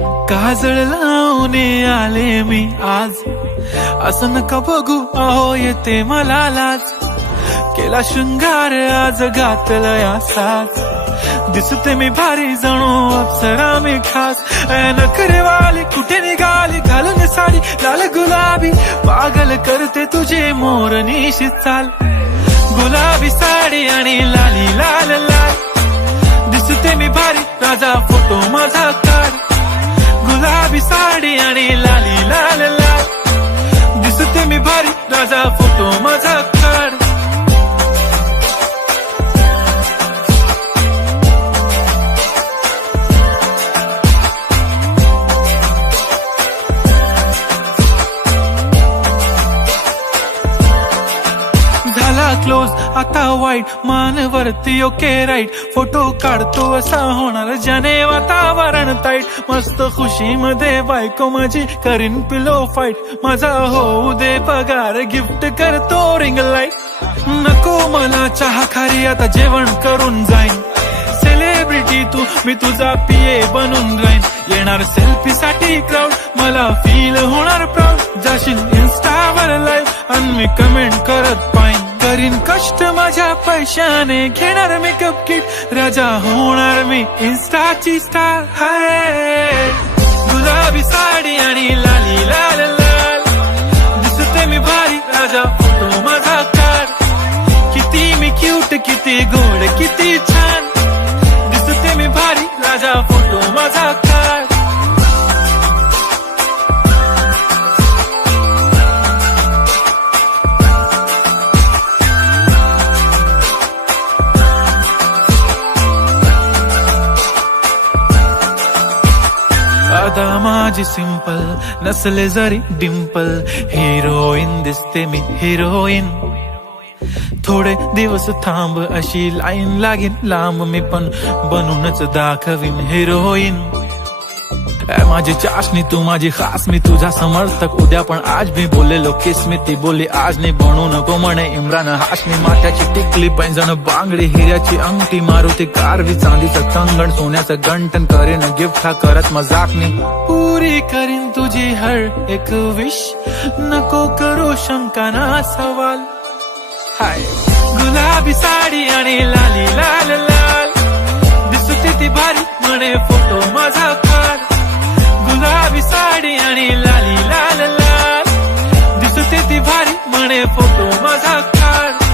काजळ लावून आले मी आज, असं नका बघू अहो येते मला लाज. केला शृंगार आज घातलं या साज, दिसते मी भारी जणू अप्सरा मी खास. नखरेवाली कुठे निघाली घालून साडी लाल गुलाबी, पागल करते तुझे मोरनीशी चाल. गुलाबी साडी आणि लाली लाल लाल, दिसते मी भारी राजा फोटो माझा काढ. गुलाबी साडी आणि लाली लाल लाल, दिसते मी भारी राजा फोटो माझा काढ. क्लोज आता वाईट मानवरती ओके राईट, फोटो काढतो असा होणार ज्याने वातावरण ताईट. मस्त खुशी मध्ये बायको माझी करीन पिलो फाईट, माझा होऊ दे पगार गिफ्ट करतो रिंग लाईट. नको मला चहा खारी आता जेवण करून जाईन, सेलिब्रिटी तू मी तुझा पिये बनून राहीन. येणार सेल्फी साठी क्राऊड मला फील होणार प्राऊड, जाशील इन्स्टावर लाईव्ह आणि मी कमेंट करत पाहिन. करीन कष्ट माझ्या पैशाने घेणार मेकअप किट, राजा होणार मी इन्स्टाची स्टार. हाय गुलाबी साडी आणि लाली लाल लाल, दिसते मी भारी राजा फोटो माझा काढ. किती मी क्यूट किती गोड किती छान, दिसते मी भारी राजा फोटो माझा काढ. अदा माझी सिंपल नसले जरी डिंपल, हिरोईन दिसते मी हिरोईन. थोडे दिवस थांब अशी लाईन लागेल लांब, मी पण बनूनच दाखवीन हिरोईन. माझी चाशनी तू माझी खास, मी तुझा समर्थक उद्या पण आज मी बोललेलो किस मी, ती बोलली आज नाही बनू नको म्हणे इम्रान हाशमी. माथ्याची टिकली पैंजण बांगडी हिऱ्याची अंगठी, मारुती कारवी चांदीचं कंगण सोन्याचं गंटन, करीन गिफ्ट हा करत मजाक मी. पुरी करीन तुझी हर एक विश, नको करू शंका ना सवाल. हाय गुलाबी साडी आणि लाली लाल लाल, दिसते ती भारी म्हणे फोटो माझा काढ. गुलाबी साडी आणि लाली लाल लाल, दिसते ती भारी म्हणे फोटो माझा काढ.